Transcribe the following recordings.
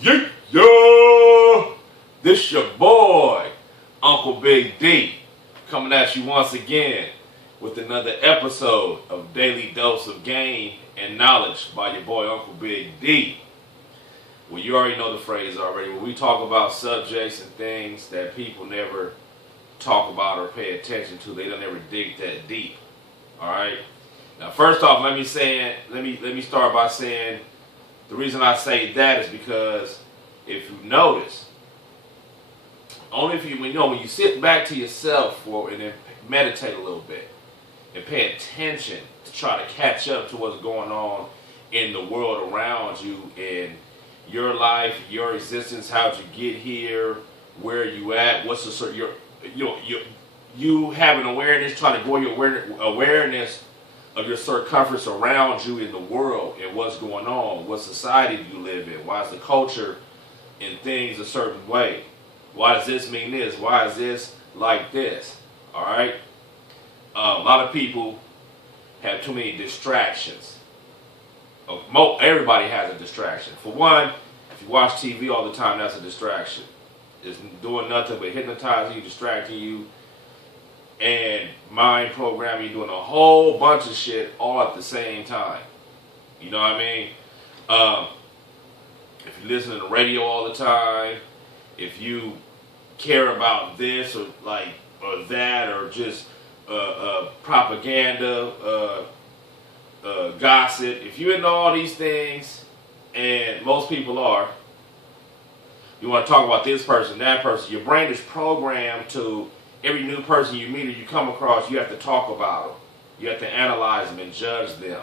Yeah, yeah. This your boy, Uncle Big D, coming at you once again with another episode of Daily Dose of Game and Knowledge by your boy, Uncle Big D. Well, you already know the phrase already. When we talk about subjects and things that people never talk about or pay attention to, they don't ever dig that deep. All right. Now, first off, let me start by saying the reason I say that is because if you notice, only if you when you sit back to yourself and then meditate a little bit and pay attention to try to catch up to what's going on in the world around you in your life, your existence, how'd you get here, where you at, what's the sort you have an awareness, trying to grow your awareness of your circumference around you in the world and what's going on, what society do you live in, why is the culture and things a certain way, why does this mean this, why is this like this, all right? A lot of people have too many distractions. Everybody has a distraction. For one, if you watch TV all the time, that's a distraction. It's doing nothing but hypnotizing you, distracting you, and mind programming, doing a whole bunch of shit all at the same time. You know what I mean? If you listen to the radio all the time, if you care about this or that, or just propaganda, gossip, if you're into all these things, and most people are, you want to talk about this person, that person, your brain is programmed to every new person you meet or you come across, you have to talk about them. You have to analyze them and judge them.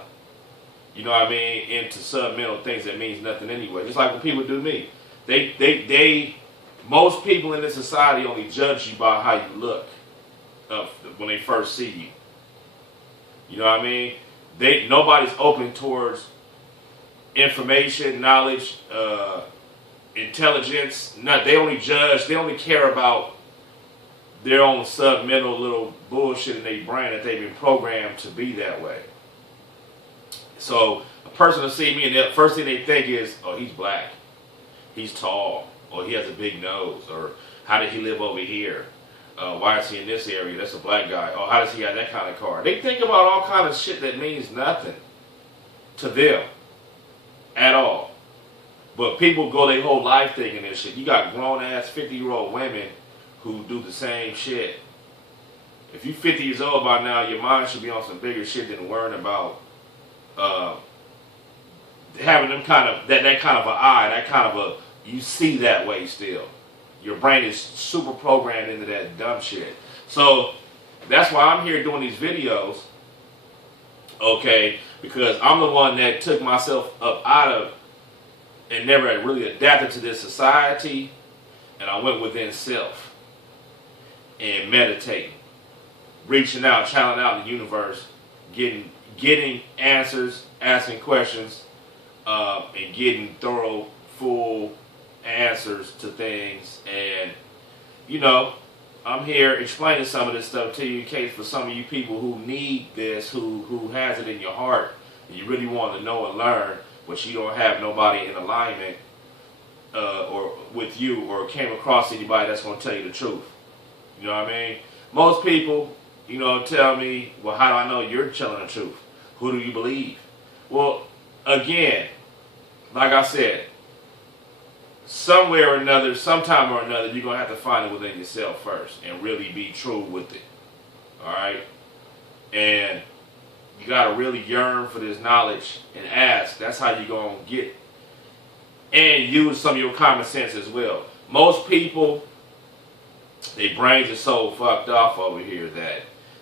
You know what I mean? Into submental things that means nothing anyway. Just like when people do me. Most people in this society only judge you by how you look when they first see you. You know what I mean? Nobody's open towards information, knowledge, intelligence. They only judge. They only care about their own submental little bullshit in their brain that they've been programmed to be that way. So a person will see me and the first thing they think is, oh, he's black, he's tall, or he has a big nose, or how did he live over here? Why is he in this area? That's a black guy. Oh, how does he have that kind of car? They think about all kind of shit that means nothing to them at all. But people go their whole life thinking this shit. You got grown-ass 50-year-old women who do the same shit. If you're 50 years old by now, your mind should be on some bigger shit than worrying about having them kind of that kind of an eye, that kind of a, you see that way still. Your brain is super programmed into that dumb shit. So that's why I'm here doing these videos, okay? Because I'm the one that took myself up out of and never had really adapted to this society, and I went within self and meditating, reaching out, channeling out in the universe, getting answers, asking questions, and getting thorough, full answers to things. And I'm here explaining some of this stuff to you in case for some of you people who need this, who has it in your heart, and you really want to know and learn, but you don't have nobody in alignment or with you, or came across anybody that's going to tell you the truth. You know what I mean? Most people, tell me, well, how do I know you're telling the truth? Who do you believe? Well, again, like I said, somewhere or another, sometime or another, you're going to have to find it within yourself first and really be true with it. All right? And you got to really yearn for this knowledge and ask. That's how you're going to get and use some of your common sense as well. Most people, their brains are so fucked off over here that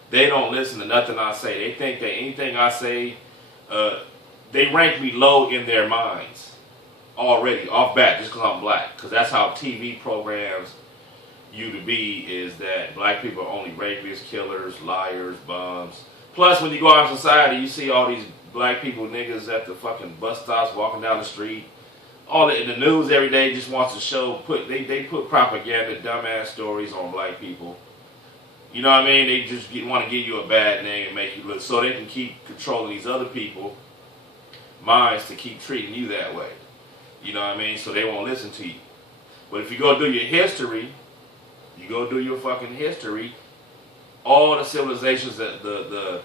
they don't listen to nothing I say. They think that anything I say, they rank me low in their minds already, off bat, just because I'm black. Because that's how TV programs you to be, is that black people are only rapists, killers, liars, bums. Plus, when you go out in society, you see all these black people, niggas at the fucking bus stops, walking down the street. All in the news every day just wants to show, they put propaganda, dumbass stories on black people. You know what I mean? They just want to give you a bad name and make you look, so they can keep controlling these other people minds to keep treating you that way. You know what I mean? So they won't listen to you. But if you go do your history, you go do your fucking history, all the civilizations that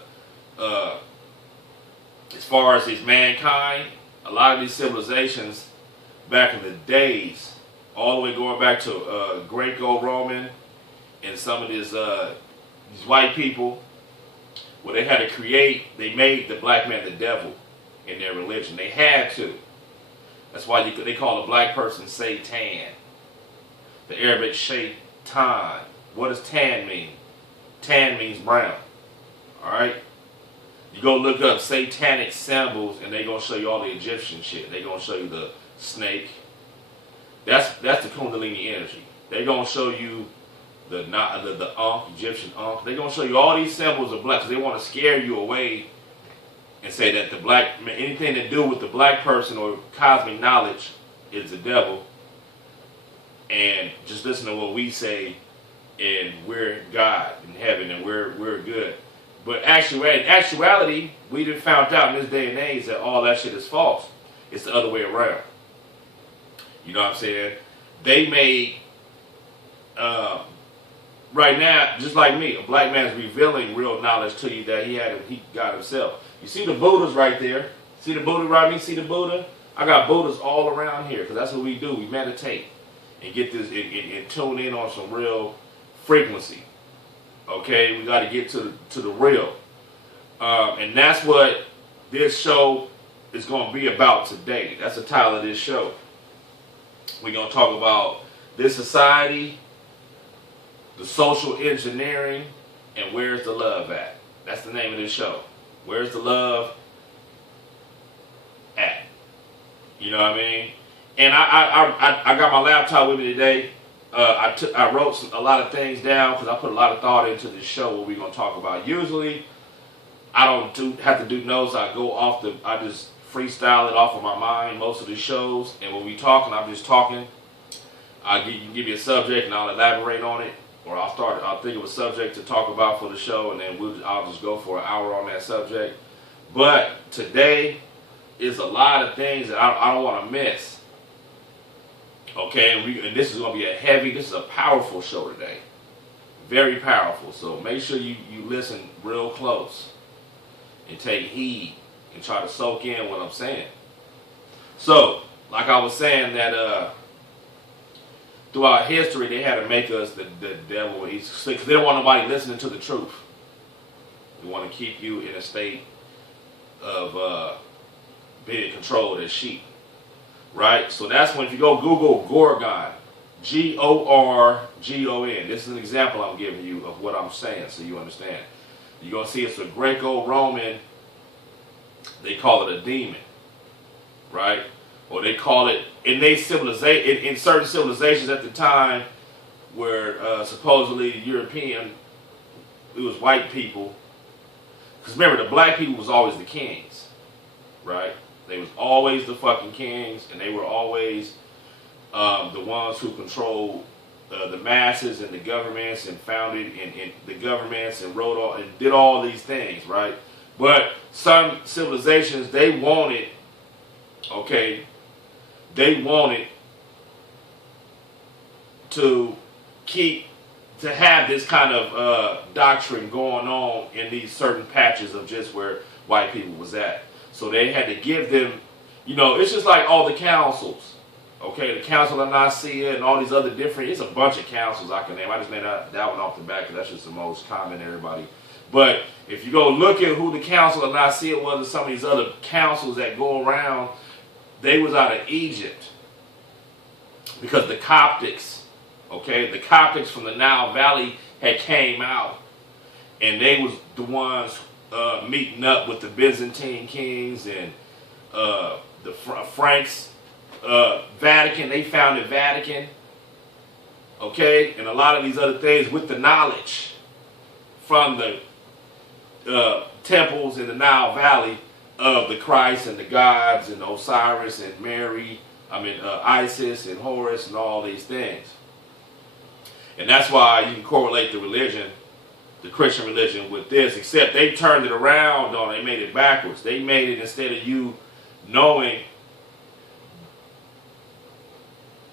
as far as these mankind, a lot of these civilizations back in the days, all the way going back to Greco-Roman and some of these white people, where they had to create, they made the black man the devil in their religion. They had to. That's why they call a black person Satan. The Arabic Shaitan. What does tan mean? Tan means brown. Alright? You go look up satanic symbols and they're going to show you all the Egyptian shit. They're going to show you the snake. That's the Kundalini energy. They're going to show you the Ankh, Egyptian Ankh. They're going to show you all these symbols of black because they want to scare you away and say that the black, anything to do with the black person or cosmic knowledge is the devil. And just listen to what we say, and we're God in heaven, and we're good. But actuality, we done found out in this day and age that all that shit is false. It's the other way around. You know what I'm saying? They made, right now, just like me, a black man is revealing real knowledge to you that he got himself. You see the Buddhas right there? See the Buddha right there? See the Buddha? I got Buddhas all around here because that's what we do. We meditate and get this and tune in on some real frequency. Okay, we got to get to the real, and that's what this show is going to be about today. That's the title of this show. We're going to talk about this society, the social engineering, and where's the love at. That's the name of this show. Where's the love at? You know what I mean? And I got my laptop with me today. I wrote a lot of things down because I put a lot of thought into this show. What we're gonna talk about. Usually, I don't have to do notes. I just freestyle it off of my mind most of the shows. And when we talking, I'm just talking. You give me a subject and I'll elaborate on it, or I'll think of a subject to talk about for the show, and then I'll just go for an hour on that subject. But today is a lot of things that I don't want to miss. Okay, and this is going to be this is a powerful show today. Very powerful. So make sure you listen real close and take heed and try to soak in what I'm saying. So, like I was saying that throughout history, they had to make us the devil. Because they don't want nobody listening to the truth. They want to keep you in a state of being controlled as sheep. Right? So that's when, if you go Google Gorgon, Gorgon. This is an example I'm giving you of what I'm saying so you understand. You're going to see it's a Greco-Roman, they call it a demon. Right? Or they call it, in certain civilizations at the time where supposedly European, it was white people. Because remember, the black people was always the kings. Right? They was always the fucking kings, and they were always the ones who controlled the masses and the governments and founded in the governments and wrote all and did all these things, right? But some civilizations, they wanted to have this kind of doctrine going on in these certain patches of just where white people was at. So they had to give them, it's just like all the councils. Okay, the Council of Nicaea and all these other different, it's a bunch of councils I can name. I just named that one off the back because that's just the most common, everybody. But if you go look at who the Council of Nicaea was and some of these other councils that go around, they was out of Egypt. Because the Coptics from the Nile Valley had came out. And they was the ones meeting up with the Byzantine kings and the Franks, Vatican. They founded Vatican, and a lot of these other things with the knowledge from the temples in the Nile Valley of the Christ and the gods and Osiris and Mary, Isis and Horus and all these things. And that's why you can correlate the religion, the Christian religion, with this, except they turned it around on, they made it backwards. They made it, instead of you knowing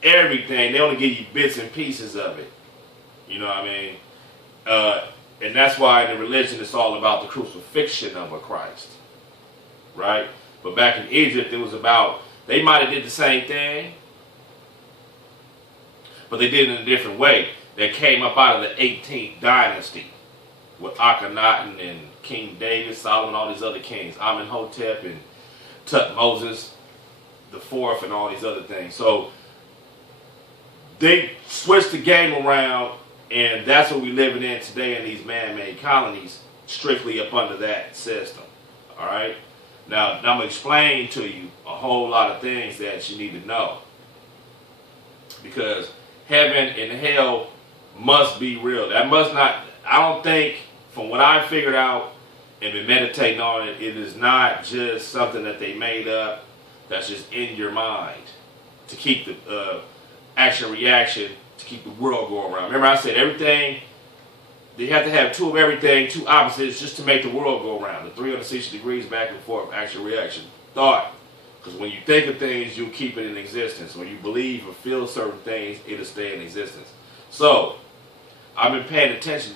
everything. They only give you bits and pieces of it. You know what I mean? And that's why in the religion it's all about the crucifixion of a Christ. Right? But back in Egypt, it was about, they might have did the same thing, but they did it in a different way. They came up out of the 18th dynasty with Akhenaten and King David, Solomon, all these other kings, Amenhotep and Tutmosis the fourth, and all these other things. So they switched the game around, and that's what we're living in today in these man-made colonies, strictly up under that system. All right? Now, I'm going to explain to you a whole lot of things that you need to know. Because heaven and hell must be real. That must not, I don't think, from what I figured out and been meditating on it, it is not just something that they made up that's just in your mind to keep the action-reaction, to keep the world going around. Remember I said everything, they have to have two of everything, two opposites, just to make the world go around. The 360 degrees back and forth, action-reaction, thought. Because when you think of things, you'll keep it in existence. When you believe or feel certain things, it'll stay in existence. So, I've been paying attention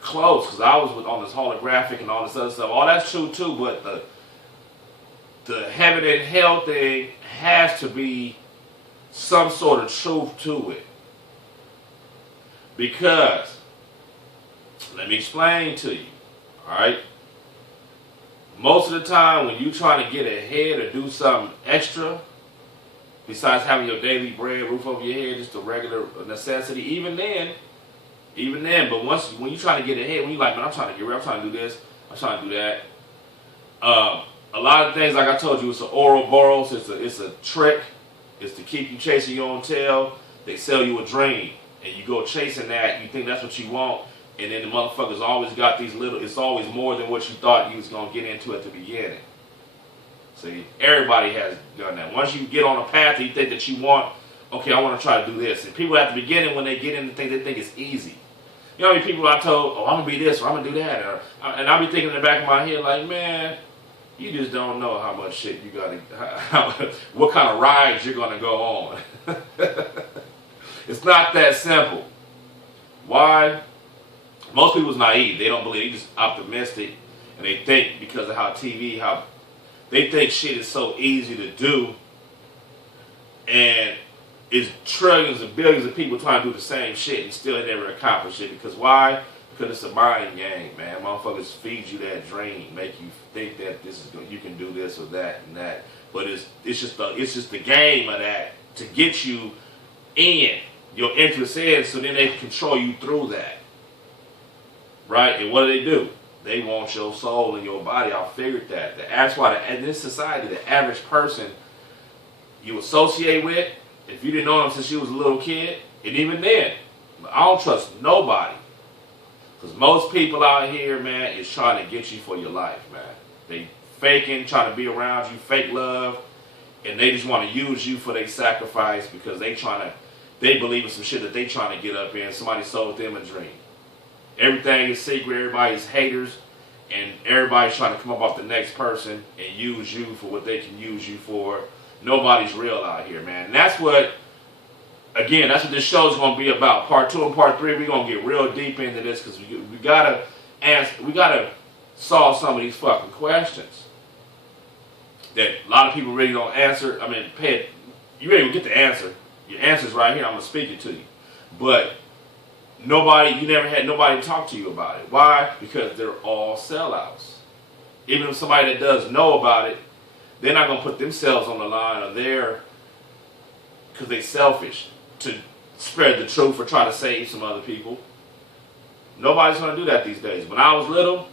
close because I was on this holographic and all this other stuff. All that's true too, but the heaven and hell thing has to be some sort of truth to it. Because, let me explain to you, alright? Most of the time when you're trying to get ahead or do something extra, besides having your daily bread, roof over your head, just a regular necessity, even then, but when you're trying to get ahead, when you're like, man, I'm trying to get rid, I'm trying to do this, I'm trying to do that, a lot of things, like I told you, it's an Ouroboros, it's a trick, it's to keep you chasing your own tail. They sell you a dream, and you go chasing that, you think that's what you want, and then the motherfuckers always got these little, it's always more than what you thought you was going to get into at the beginning. See, everybody has done that. Once you get on a path and you think that you want, okay, I want to try to do this. And people at the beginning, when they get into things, they think it's easy. You know how many people I told, oh, I'm going to be this, or I'm going to do that. And I'll be thinking in the back of my head, like, man, you just don't know how much shit you got to, what kind of rides you're going to go on. It's not that simple. Why? Most people's naive. They don't believe. They're just optimistic. And they think because of how they think shit is so easy to do. And it's trillions and billions of people trying to do the same shit and still never accomplish it. Because why? Because it's a mind game, man. Motherfuckers feed you that dream, make you think that this is you can do this or that and that. But it's just the game of that to get you in, your interest in, so then they can control you through that. Right? And what do? They want your soul and your body. I figured that. That's why in this society, the average person you associate with, if you didn't know them since you was a little kid, and even then, I don't trust nobody. Because most people out here, man, is trying to get you for your life, man. They faking, trying to be around you, fake love, and they just want to use you for their sacrifice because they believe in some shit that they trying to get up in. Somebody sold them a dream. Everything is secret, everybody's haters, and everybody's trying to come up off the next person and use you for what they can use you for. Nobody's real out here, man. And that's what this show is going to be about. Part 2 and Part 3, we're going to get real deep into this because we got to solve some of these fucking questions that a lot of people really don't answer. I mean, you ain't even get the answer. Your answer's right here. I'm going to speak it to you. But you never had nobody talk to you about it. Why? Because they're all sellouts. Even if somebody that does know about it, they're not going to put themselves on the line or because they're selfish to spread the truth or try to save some other people. Nobody's going to do that these days. When I was little,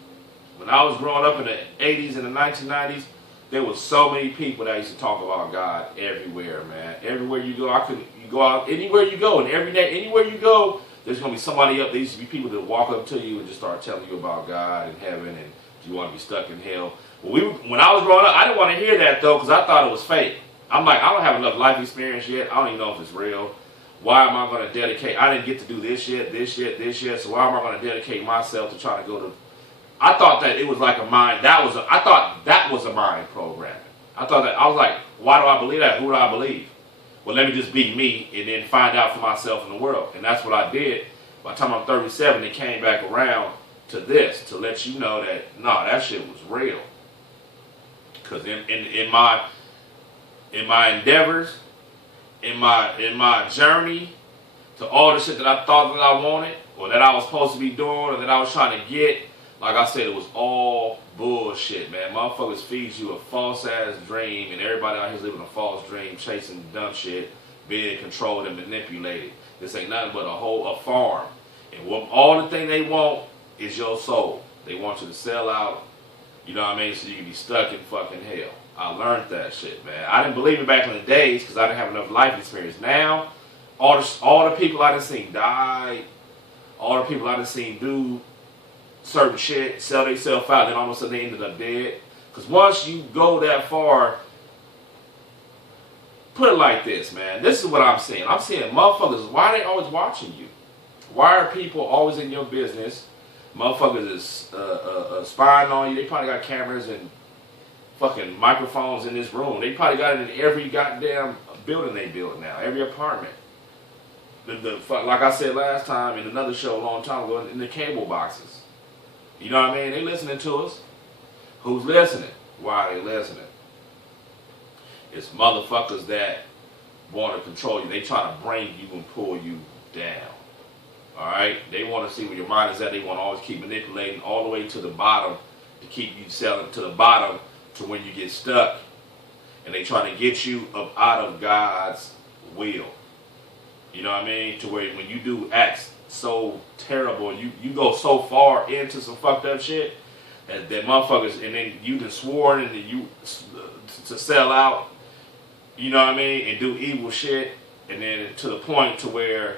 when I was growing up in the 80s and the 1990s, there was so many people that used to talk about God everywhere, man. Everywhere you go, you go out, anywhere you go, and every day, anywhere you go, there's going to be somebody up. There used to be people that walk up to you and just start telling you about God and heaven and do you want to be stuck in hell. When I was growing up, I didn't want to hear that, though, because I thought it was fake. I'm like, I don't have enough life experience yet. I don't even know if it's real. Why am I going to dedicate? I didn't get to do this yet, so why am I going to dedicate myself to try to go to... I thought that it was like a mind... I thought that was a mind programming. I was like, why do I believe that? Who do I believe? well, let me just be me and then find out for myself in the world. And that's what I did. By the time I'm 37, it came back around to this, to let you know that, nah, that shit was real. Because in my endeavors, in my journey, to all the shit that I thought that I wanted, or that I was supposed to be doing, or that I was trying to get, like I said, it was all bullshit, man. Motherfuckers feed you a false ass dream, and everybody out here's living a false dream, chasing dumb shit, being controlled and manipulated. This ain't nothing but a farm. And all the thing they want is your soul. They want you to sell out, you know what I mean, so you can be stuck in fucking hell. I learned that shit, man. I didn't believe it back in the days because I didn't have enough life experience. Now, all the people I done seen die, all the people I done seen do certain shit, sell themselves out, then all of a sudden they ended up dead. Because once you go that far, put it like this, man. This is what I'm seeing. I'm seeing motherfuckers, why are they always watching you? Why are people always in your business? Motherfuckers is spying on you. They probably got cameras and fucking microphones in this room. They probably got it in every goddamn building they build now, every apartment. Like I said last time in another show a long time ago, in the cable boxes. You know what I mean? They listening to us. Who's listening? Why are they listening? It's motherfuckers that want to control you. They try to bring you and pull you down. Alright? They want to see where your mind is at. They want to always keep manipulating all the way to the bottom to keep you selling to the bottom to when you get stuck. And they try to get you up out of God's will. You know what I mean? To where when you do acts so terrible, you go so far into some fucked up shit that motherfuckers, and then you done sworn and then you to sell out, you know what I mean, and do evil shit, and then to the point to where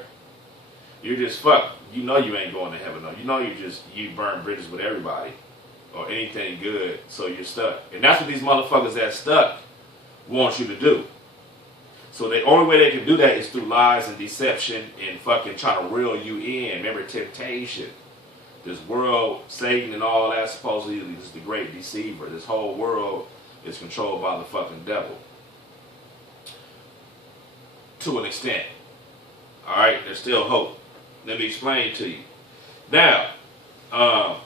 you're just fucked. You know you ain't going to heaven, though. You know you burn bridges with everybody or anything good, so you're stuck. And that's what these motherfuckers that stuck want you to do. So the only way they can do that is through lies and deception and fucking trying to reel you in. Remember temptation. This world, Satan and all that supposedly is the great deceiver. This whole world is controlled by the fucking devil. To an extent. Alright, there's still hope. Let me explain to you. Now, I'm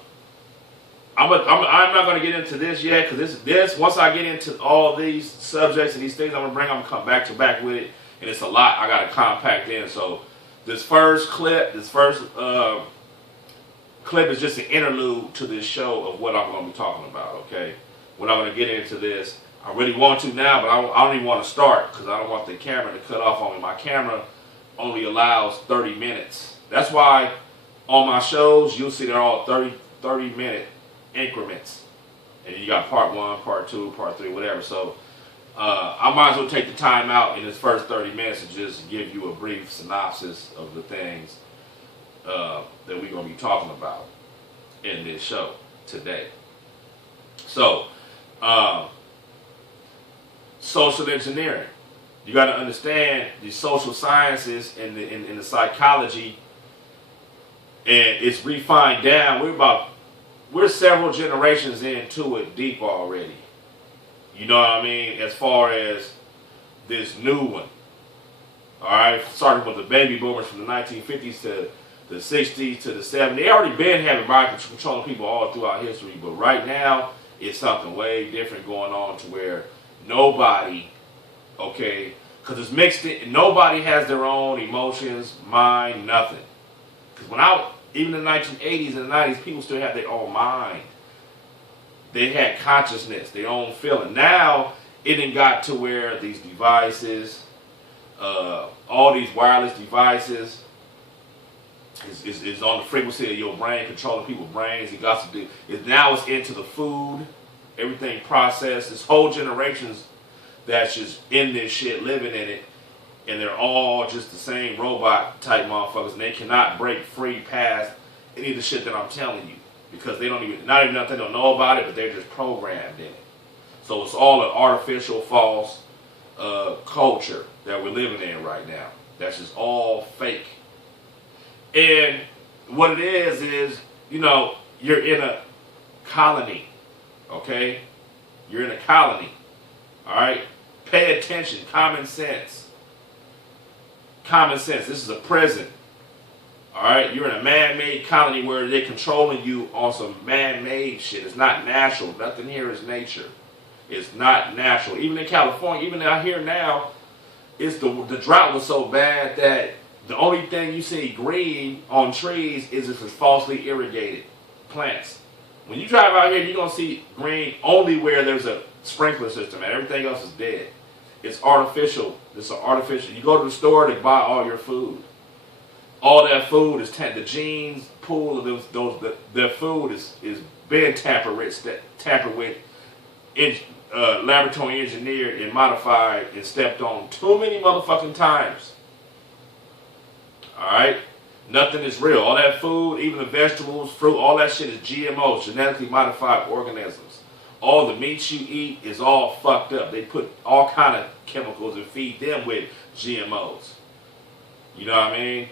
not going to get into this yet, because this once I get into all these subjects and these things I'm going to come back to back with it, and it's a lot I got to compact in. So this first clip is just an interlude to this show of what I'm going to be talking about, okay? When I'm going to get into this, I really want to now, but I don't even want to start because I don't want the camera to cut off on me. My camera only allows 30 minutes. That's why on my shows, you'll see they're all 30-minute increments. And you got part 1, part 2, part 3, whatever. So I might as well take the time out in this first 30 minutes and just give you a brief synopsis of the things that we're going to be talking about in this show today. So, social engineering. You got to understand the social sciences and the psychology, and it's refined down. We're several generations into it deep already. You know what I mean? As far as this new one. Alright, starting with the baby boomers from the 1950s to the 60s to the 70s. They already been having mind controlling people all throughout history, but right now it's something way different going on to where nobody, okay, because it's mixed in, nobody has their own emotions, mind, nothing. Because even in the 1980s and the 90s, people still have their own mind. They had consciousness, their own feeling. Now, it done got to where these devices, all these wireless devices, is on the frequency of your brain, controlling people's brains. It got to do. Now it's into the food, everything processed. This whole generation's that's just in this shit, living in it, and they're all just the same robot type motherfuckers, and they cannot break free past any of the shit that I'm telling you because they not even nothing, they don't know about it, but they're just programmed in it. So it's all an artificial, false culture that we're living in right now. That's just all fake. And what it is, you know, you're in a colony, okay? You're in a colony, all right? Pay attention, common sense. Common sense. This is a prison. All right, you're in a man-made colony where they're controlling you on some man-made shit. It's not natural. Nothing here is nature. It's not natural. Even in California, even out here now, it's the drought was so bad that the only thing you see green on trees is if it's falsely irrigated plants. When you drive out here, you're gonna see green only where there's a sprinkler system, and everything else is dead. It's artificial. It's artificial. You go to the store to buy all your food. All that food is the genes pool of their food is been tampered with, laboratory engineered and modified and stepped on too many motherfucking times. All right, nothing is real. All that food, even the vegetables, fruit, all that shit is GMOs, genetically modified organisms. All the meat you eat is all fucked up. They put all kind of chemicals and feed them with GMOs. You know what I mean?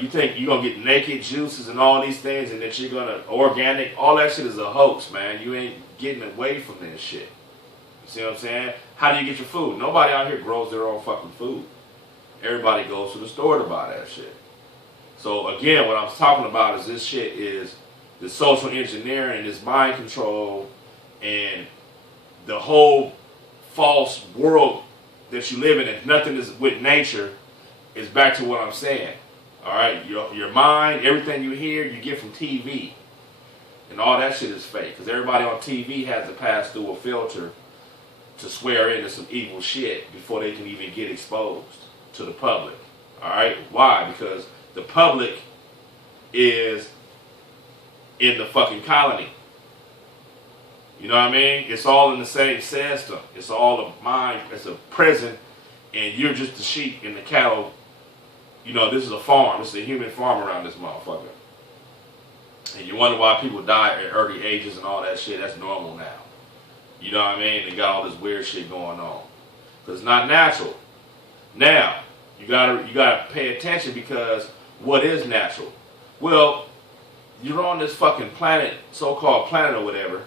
You think you're going to get naked juices and all these things and that you're going to organic, all that shit is a hoax, man. You ain't getting away from this shit. You see what I'm saying? How do you get your food? Nobody out here grows their own fucking food. Everybody goes to the store to buy that shit. So again, what I'm talking about is this shit is the social engineering, this mind control, and the whole false world that you live in. If nothing is with nature, is back to what I'm saying. All right, your mind, everything you hear, you get from TV, and all that shit is fake. Because everybody on TV has to pass through a filter to swear into some evil shit before they can even get exposed to the public. All right, why? Because the public is in the fucking colony. You know what I mean? It's all in the same system. It's all a mind. It's a prison, and you're just the sheep and the cattle. You know, this is a farm. This is a human farm around this motherfucker. And you wonder why people die at early ages and all that shit. That's normal now. You know what I mean? They got all this weird shit going on. Because it's not natural. Now, you gotta pay attention, because what is natural? Well, you're on this fucking planet, so-called planet or whatever,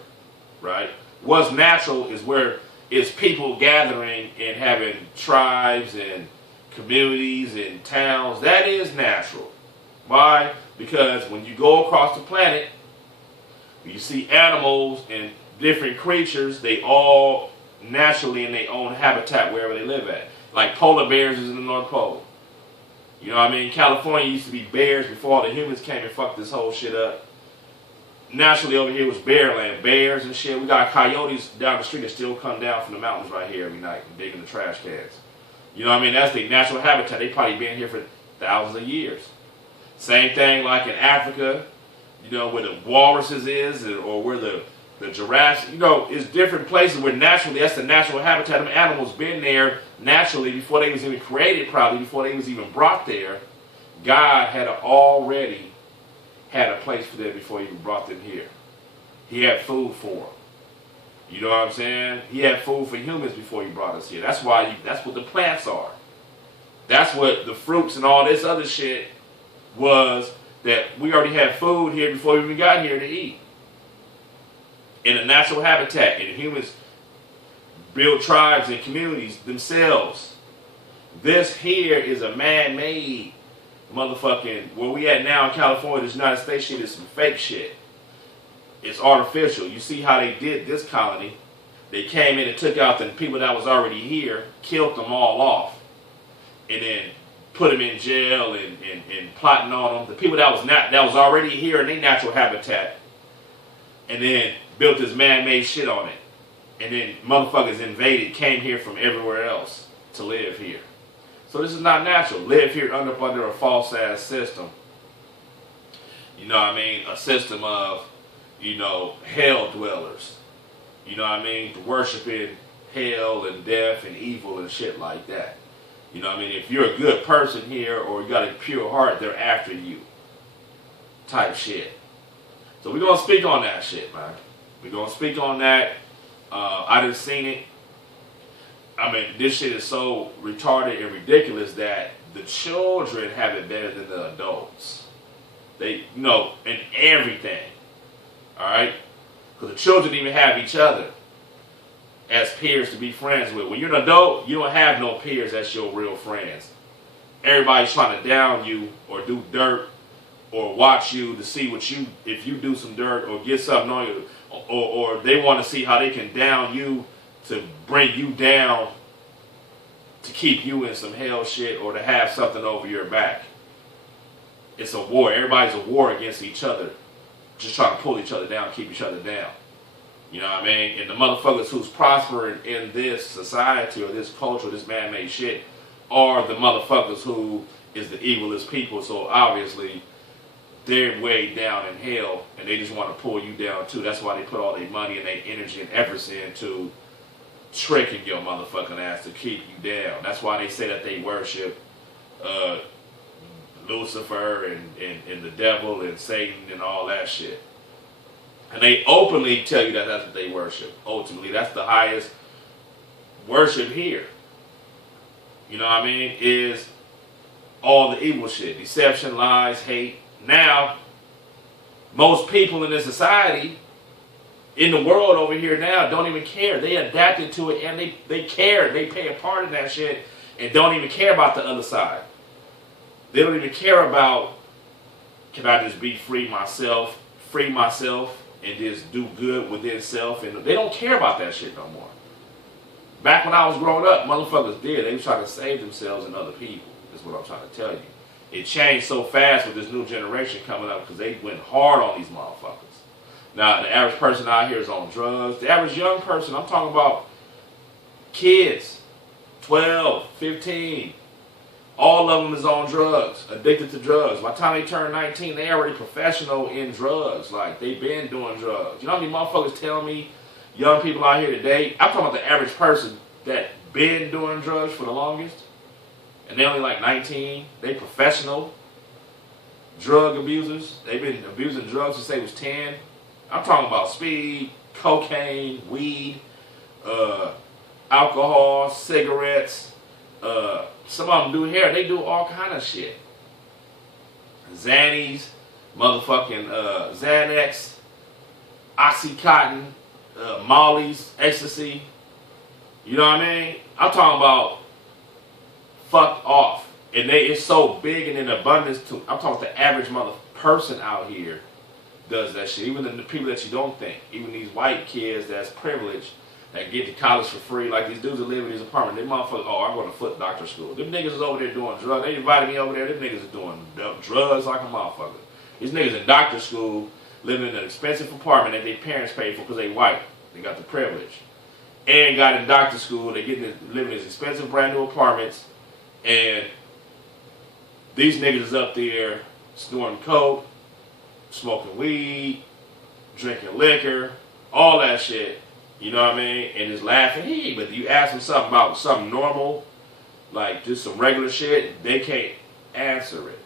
right? What's natural is where it's people gathering and having tribes and communities and towns. That is natural. Why? Because when you go across the planet, you see animals and different creatures, they all naturally in their own habitat wherever they live at. Like polar bears is in the North Pole. You know what I mean? California used to be bears before all the humans came and fucked this whole shit up. Naturally over here was bear land, bears and shit. We got coyotes down the street that still come down from the mountains right here every night and dig in the trash cans. You know what I mean? That's the natural habitat. They probably been here for thousands of years. Same thing like in Africa, you know, where the walruses is, or where the giraffes, you know, it's different places where naturally, that's the natural habitat. Them animals been there naturally before they was even created, probably before they was even brought there. God had already had a place for them before he even brought them here. He had food for them. You know what I'm saying? He had food for humans before he brought us here. That's why. That's what the plants are. That's what the fruits and all this other shit was, that we already had food here before we even got here to eat. In a natural habitat, and humans build tribes and communities themselves. This here is a man-made motherfucking, where we at now in California, this United States shit is some fake shit. It's artificial. You see how they did this colony. They came in and took out the people that was already here, killed them all off, and then put them in jail and plotting on them. The people that was already here in their natural habitat, and then built this man-made shit on it. And then motherfuckers invaded, came here from everywhere else to live here. So this is not natural. Live here under a false-ass system. You know what I mean? A system of, you know, hell dwellers. You know what I mean? Worshiping hell and death and evil and shit like that. You know what I mean? If you're a good person here or you got a pure heart, they're after you. Type shit. So we're going to speak on that shit, man. We're going to speak on that. I done seen it. I mean, this shit is so retarded and ridiculous that the children have it better than the adults. They, you know, in everything. Alright? Because the children even have each other as peers to be friends with. When you're an adult, you don't have no peers that's your real friends. everybody's trying to down you or do dirt or watch you to see what you, if you do some dirt or get something on you, or they want to see how they can down you to bring you down to keep you in some hell shit or to have something over your back. It's a war. Everybody's a war against each other. Just trying to pull each other down, keep each other down. You know what I mean? And the motherfuckers who's prospering in this society or this culture, this man-made shit, are the motherfuckers who is the evilest people. So obviously, they're way down in hell, and they just want to pull you down too. That's why they put all their money and their energy and efforts into tricking your motherfucking ass to keep you down. That's why they say that they worship Lucifer and the devil and Satan and all that shit. And they openly tell you that that's what they worship. Ultimately, that's the highest worship here. You know what I mean? Is all the evil shit. Deception, lies, hate. Now, most people in this society, in the world over here now, don't even care. They adapted to it and they care. They pay a part in that shit and don't even care about the other side. They don't even care about, can I just be free myself, and just do good within self. And they don't care about that shit no more. Back when I was growing up, motherfuckers did. They was trying to save themselves and other people. That's what I'm trying to tell you. It changed so fast with this new generation coming up because they went hard on these motherfuckers. Now, the average person out here is on drugs. The average young person, I'm talking about kids, 12, 15, all of them is on drugs, addicted to drugs. By the time they turn 19, they already professional in drugs. Like, they been doing drugs. You know how many motherfuckers tell me, young people out here today, I'm talking about the average person that been doing drugs for the longest, and they only like 19, they professional drug abusers. They've been abusing drugs since they was 10. I'm talking about speed, cocaine, weed, alcohol, cigarettes. Some of them do hair. They do all kind of shit. Xannies, motherfucking Xanax, Oxycontin, Molly's, ecstasy. You know what I mean? I'm talking about fucked off. And it's so big and in abundance. I'm talking about the average person out here does that shit. Even the people that you don't think. Even these white kids that's privileged that get to college for free. Like these dudes that live in these apartments. They motherfuckers, oh, I'm going to Foot Doctor School. Them niggas is over there doing drugs. They invited me over there. Them niggas is doing drugs like a motherfucker. These niggas in doctor school living in an expensive apartment that their parents paid for because they white. They got the privilege. And got in doctor school. They living in these expensive brand new apartments. And these niggas is up there snorting coke, smoking weed, drinking liquor, all that shit. You know what I mean? And just laughing. Hey, but you ask them something about something normal, like just some regular shit, they can't answer it.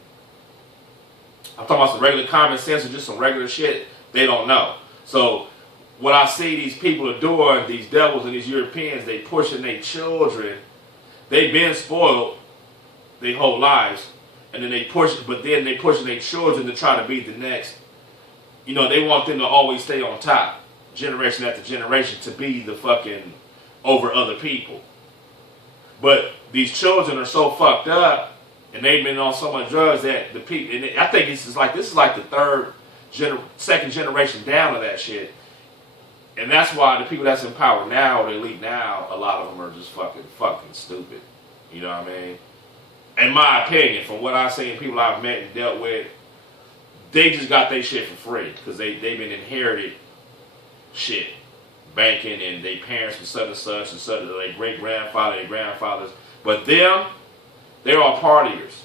I'm talking about some regular common sense or just some regular shit, they don't know. So what I see these people are doing, these devils and these Europeans, they pushing their children. They've been spoiled their whole lives. And then they pushing their children to try to be the next. You know, they want them to always stay on top, generation after generation, to be the fucking over other people. But these children are so fucked up, and they've been on so much drugs that the people. And I think this is like the second generation down of that shit. And that's why the people that's in power now, or the elite now, a lot of them are just fucking stupid. You know what I mean? In my opinion, from what I've seen, people I've met and dealt with, they just got their shit for free because they've been inherited shit, banking, and their parents were such and such, their great grandfather, their grandfathers. But them, they're all partiers.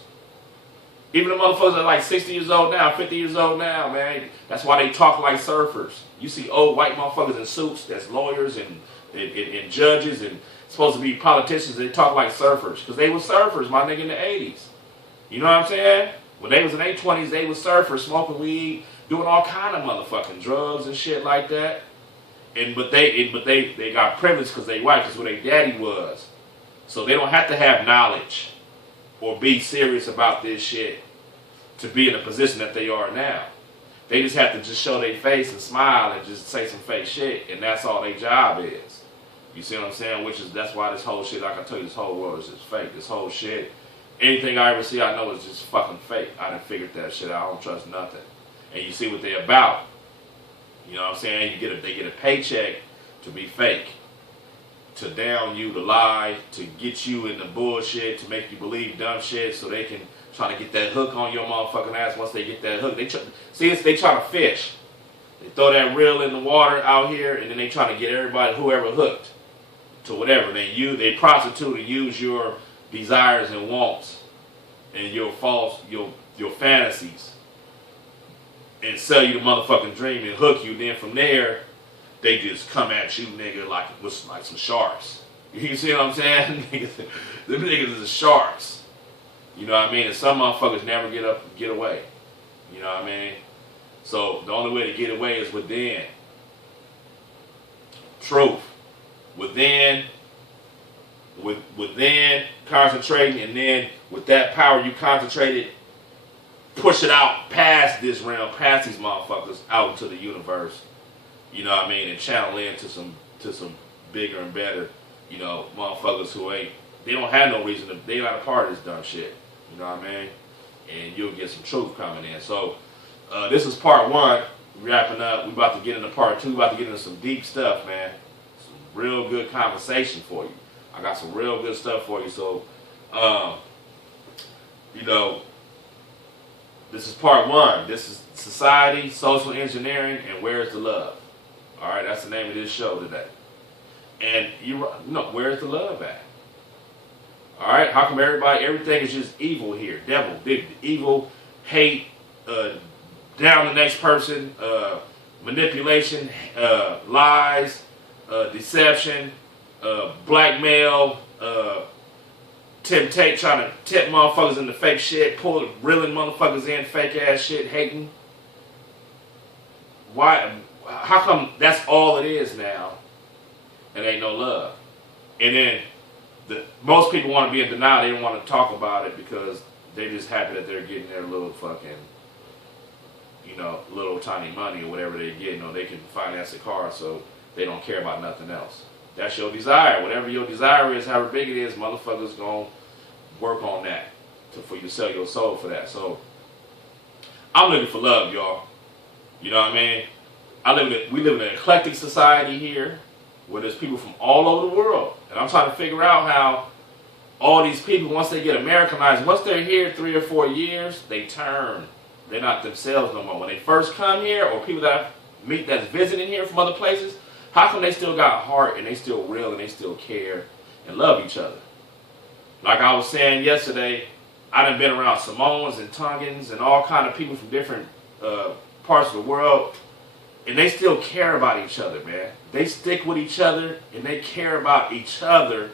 Even the motherfuckers that are like 60 years old now, 50 years old now, man. That's why they talk like surfers. You see old white motherfuckers in suits that's lawyers and judges and supposed to be politicians. They talk like surfers because they were surfers, my nigga, in the 80s. You know what I'm saying? When they was in their 20s, they was surfers, smoking weed, doing all kind of motherfucking drugs and shit like that. But they got privilege because they white, because who their daddy was. So they don't have to have knowledge or be serious about this shit to be in the position that they are now. They just have to just show their face and smile and just say some fake shit, and that's all their job is. You see what I'm saying? That's why this whole shit, like I tell you, this whole world is just fake. This whole shit Anything I ever see, I know is just fucking fake. I done figured that shit out. I don't trust nothing. And you see what they about. You know what I'm saying? They get a paycheck to be fake, to down you, to lie, to get you in the bullshit, to make you believe dumb shit, so they can try to get that hook on your motherfucking ass. Once they get that hook, they try to fish. They throw that reel in the water out here, and then they try to get everybody, whoever hooked, to whatever. They prostitute and use your desires and wants and your fantasies, and sell you the motherfucking dream and hook you. Then from there, they just come at you, nigga, like some sharks. You see what I'm saying? Them niggas is sharks. You know what I mean? And some motherfuckers never get away. You know what I mean? So the only way to get away is within. Truth. Within concentrating, and then with that power you concentrated, push it out past this realm, past these motherfuckers, out into the universe. You know what I mean? And channel into some bigger and better, you know, motherfuckers who they don't have no reason to, they not a part of this dumb shit. You know what I mean? And you'll get some truth coming in. So this is part one. Wrapping up. We about to get into part two. We about to get into some deep stuff, man. Some real good conversation for you. I got some real good stuff for you. So, you know, this is part one. This is society, social engineering, and where's the love? All right, that's the name of this show today. And where's the love at? All right, how come everything is just evil here? Devil, big evil, hate, down the next person, manipulation, lies, deception, blackmail, trying to tip motherfuckers into fake shit, reeling motherfuckers in fake ass shit, hating. Why? How come that's all it is now? And ain't no love. And then most people want to be in denial. They don't want to talk about it because they're just happy that they're getting their little fucking, you know, little tiny money or whatever they're getting, or they can finance a car, so they don't care about nothing else. That's your desire. Whatever your desire is, however big it is, motherfuckers gonna work on that for you to sell your soul for that. So I'm looking for love, y'all. You know what I mean? We live in an eclectic society here where there's people from all over the world. And I'm trying to figure out how all these people, once they get Americanized, once they're here 3 or 4 years, they turn. They're not themselves no more. When they first come here, or people that I meet that's visiting here from other places, how come they still got heart and they still real and they still care and love each other? Like I was saying yesterday, I done been around Samoans and Tongans and all kind of people from different parts of the world, and they still care about each other, man. They stick with each other and they care about each other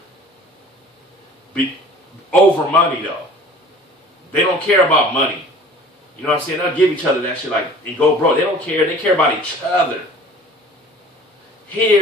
over money, though. They don't care about money. You know what I'm saying? They'll give each other that shit like, and go broke. They don't care. They care about each other. Here,